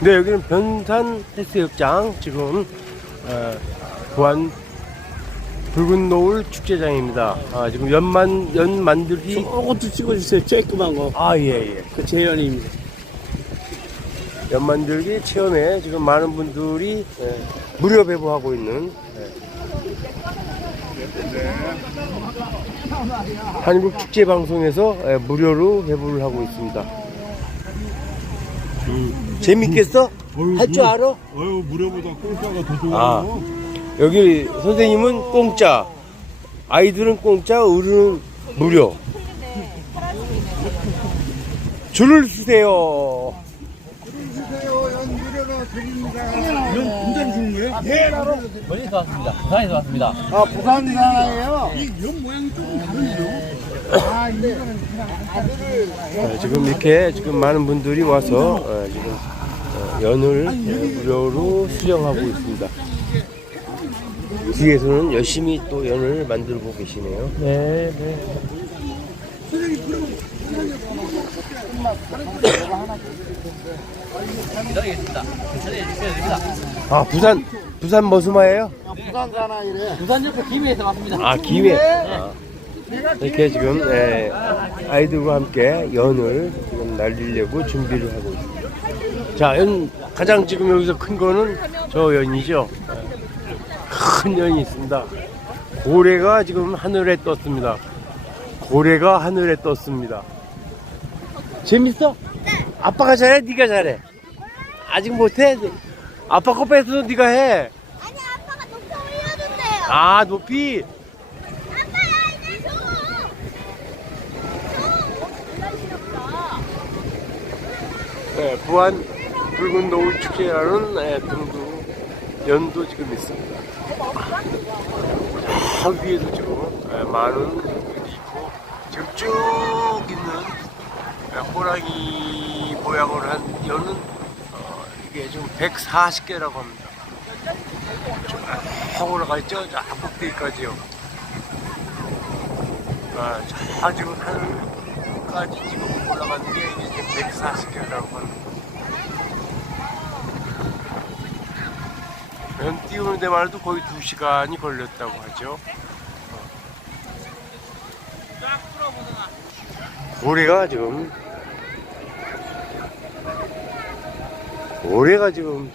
네, 여기는 변산 해수욕장 지금 어, 부안 붉은 노을 축제장입니다. 아, 지금 연만 연 만들기 저것도 찍어주세요. 쬐끄만 거. 아 예 예. 그 재현입니다. 연 만들기 체험에 지금 많은 분들이 예, 무료 배부하고 있는 예. 한국 축제 방송에서 예, 무료로 배부를 하고 있습니다. 음, 재밌겠어? 할 줄 알아? 어유 무료보다 공짜가 더 좋아요. 아. 여기 선생님은 공짜, 아이들은 공짜, 어른은 무료. 줄을 서세요. 이건 공짜로 주는 거예요? 예. 멀리서 왔습니다. 부산에서 왔습니다. 아 부산 사나예요? 이연 모양이 조금 다르네요. 아 어, 지금 이렇게 지금 많은 분들이 와서 어, 지금 어, 연을 어, 무료로 수령하고 있습니다. 뒤에서는 열심히 또 연을 만들고 계시네요. 네, 네. 아 부산 부산 머스마예요? 부산 사나이래. 부산 옆에 김해에서 왔습니다. 아 기회. 아, 이렇게 지금 예, 아이들과 함께 연을 지금 날리려고 준비를 하고 있습니다. 자, 연 가장 지금 여기서 큰 거는 저 연이죠. 예. 큰 연이 있습니다. 고래가 지금 하늘에 떴습니다. 고래가 하늘에 떴습니다. 재밌어? 아빠가 잘해? 네가 잘해? 아직 못해? 아빠 거 뺏어도 네가 해. 아니 아빠가 높이 올려준대요. 아 높이 아빠야 이제 줘. 줘. 네, 부안 붉은 노을 축제라는 네, 등도 연도 지금 있습니다. 저 위에도 지금 네, 많은 분들이 있고 지금 쭉 있는 네, 호랑이 모양을 한 연은 어, 이게 좀 140개라고 합니다. 쭉 올라가 있죠? 저 꼭대기까지요. 아, 저 지금 하늘까지 지금 올라가는 게 이제 140개라고 합니다. 연 띄우는 데만 해도 거의 2시간이 걸렸다고 하죠. 고래가 지금 고래가 지금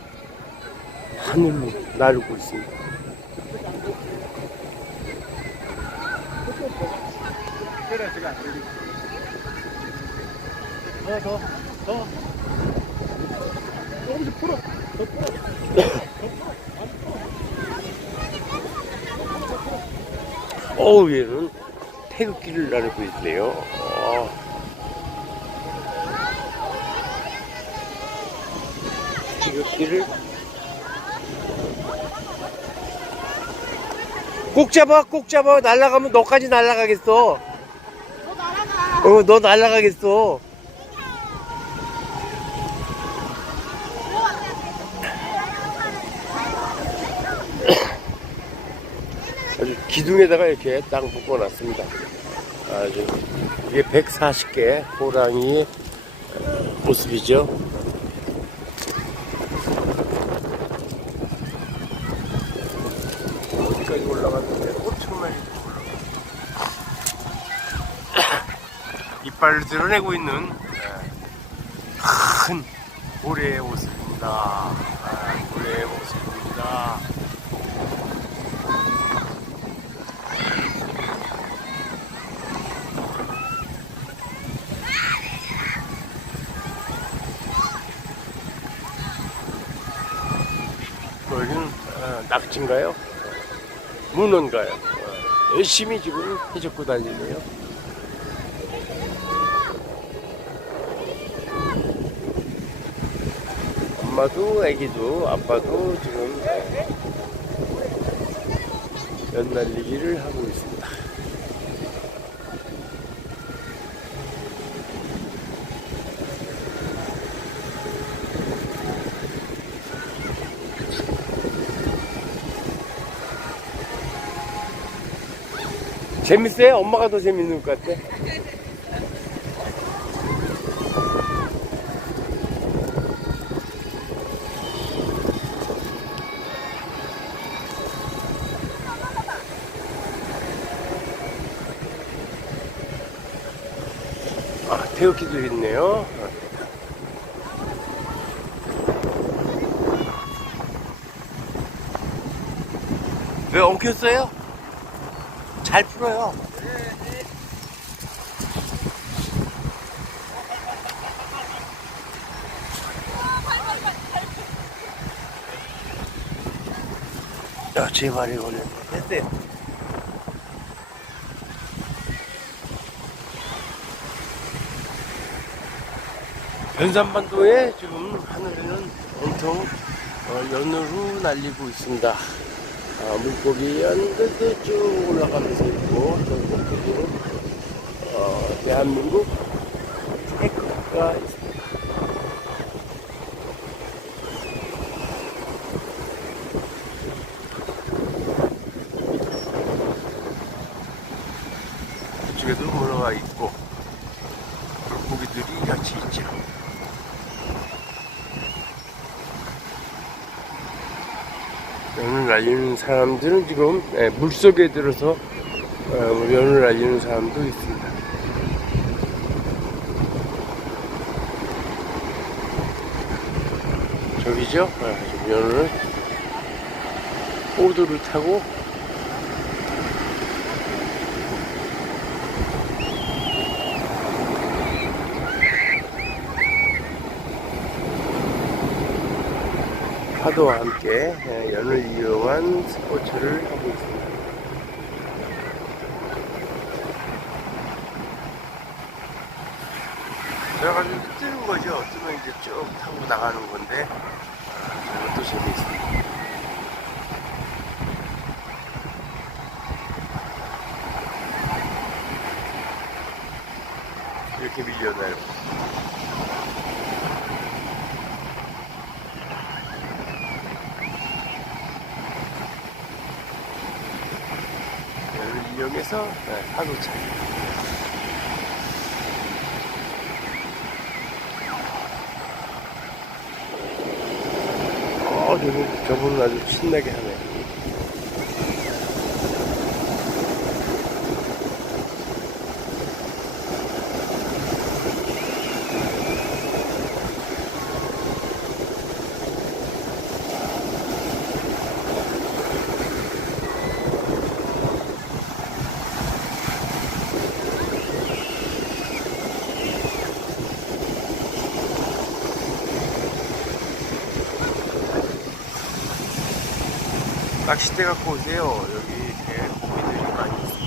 하늘로 날고 있습니다. 어우 얘는 태극기를 나르고 있네요. 어. 태극기를 꼭 잡아 꼭 잡아 날아가면 너까지 날아가겠어. 너 날아가. 어 너 날아가겠어. 기둥에다가 이렇게 땅 묶어놨습니다. 아주 이게 140개 호랑이의 어, 모습이죠. 어디까지 올라갔는데 엄청나게 올라가. 이빨을 드러내고 있는 예, 큰 고래의 모습입니다. 아, 고래의 모습입니다. 여기는 어, 낙지인가요? 문어인가요? 어, 열심히 지금 해적고 다니네요. 엄마도 아기도 아빠도 지금 연날리기를 하고 있습니다. 재밌어요? 엄마가 더 재밌는 것 같아. 아, 태극기도 있네요. 왜 엉켰어요? 잘 풀어요. 야, 제 말이 오늘 됐어요. 연산반도에 지금 하늘에는 온통 어, 연으로 날리고 있습니다. 아, 물고기 연들도 쭉 올라가면서 있고 저 물고기도 어, 대한민국 태극가 있습니다. 이쪽에도 문어가 있고 물고기들이 같이 있죠. 연을 날리는 사람들은 지금 예, 물속에 들어서 어, 연을 날리는 사람도 있습니다. 저기죠? 아, 지금 연을 보드를 타고 파도와 함께 예, 연을 이용한 스포츠를 하고 있습니다. 그래가지고 뜨는 거죠. 뜨면 이제 쭉 타고 나가는 건데 아, 저것도 재미있습니다. 이렇게 밀려나요. 연을 이용 해서 네, 파도 차이. 어, 저분, 저분은 아주 신나게 하네. 낚싯대 갖고 오세요. 여기 이렇게 고기들이 많이 있습니다.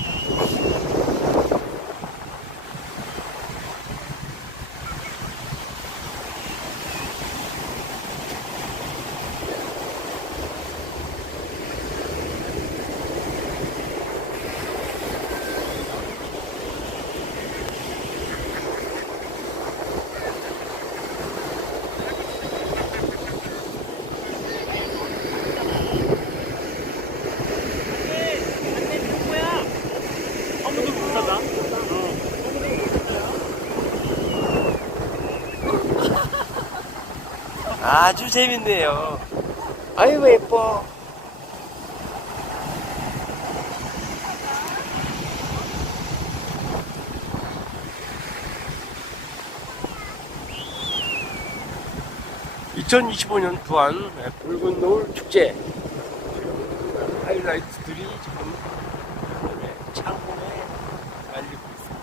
아주 재밌네요. 아이고 예뻐. (2025년) 부안 붉은 노을 축제 하이라이트들이 지금 창문에 날리고 있습니다.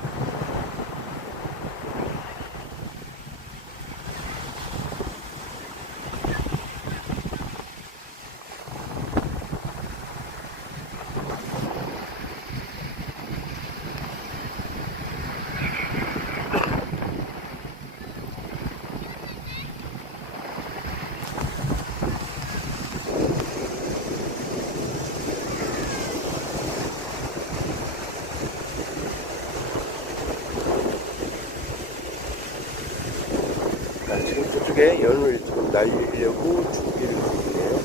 자, 저쪽에 연을 지금 날리려고 준비를 있네요.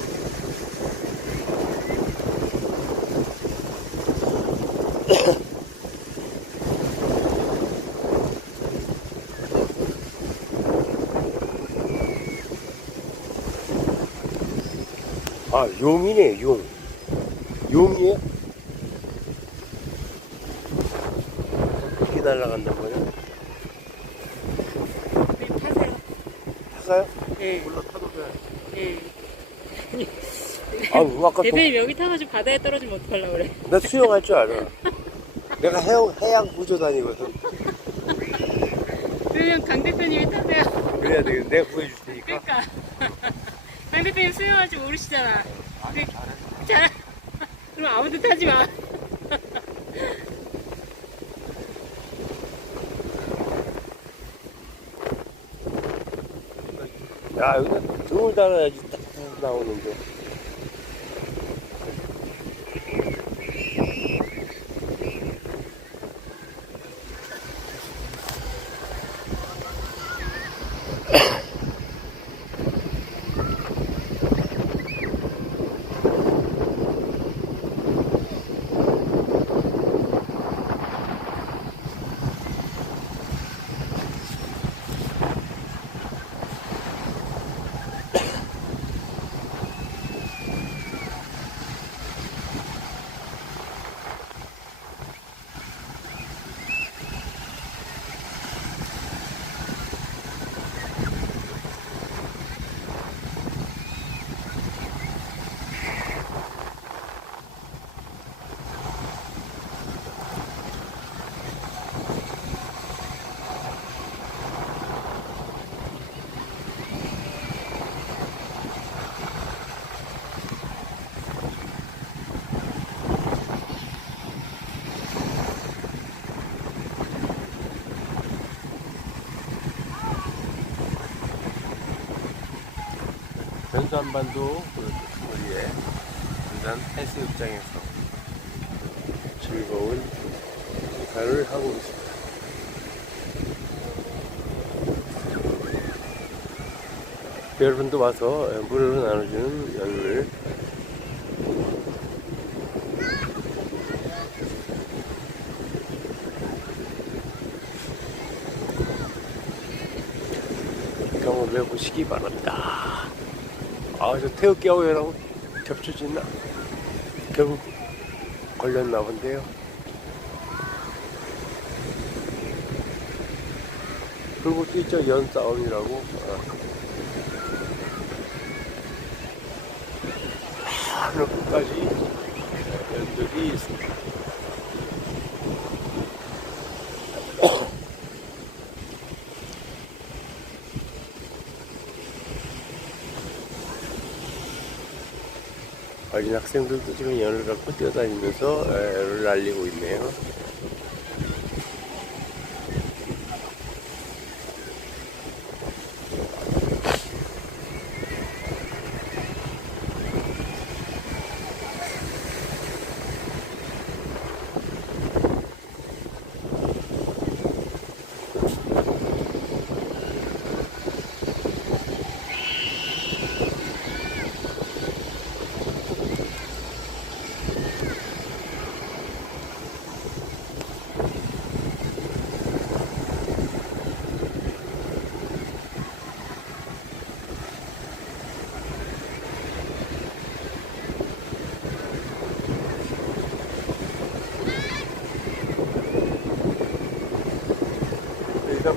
아, 용이네, 용. 용이에요? 탈까요? 예. 몰라 타도 돼. 예. 아, 아까 동, 대표님 여기 타가지고 바다에 떨어지면 어떡하려고 그래. 나 수영할 줄 알아. 내가 해양, 해양 구조 다니거든. 그러면 강 대표님이 타세요. 그래야 되겠네. 내가 구해줄 테니까. 그러니까. 강 대표님 수영할 줄 모르시잖아. 그, 잘. 그럼 아무도 타지 마. 야, 여기다 등을 달아야지 딱 나오는데. 변산반도 거리에 부산 해수욕장에서 즐거운 기사를 하고 있습니다. 여러분도 와서 무료로 나눠주는 연을 경험해 보시기 바랍니다. 아, 저 태극기하고 겹쳐지나? 결국 걸렸나 본데요. 그리고 또 있죠, 연싸움이라고. 아, 하늘 끝까지 연들이 있습니다. 어린 학생들도 지금 연을 갖고 뛰어다니면서 애를 날리고 있네요.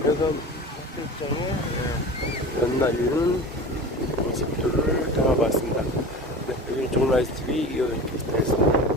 배선 학교장에 연날리는 모습들을 담아봤습니다. 네, 여기는 종라이스 TV 이어있겠습니다.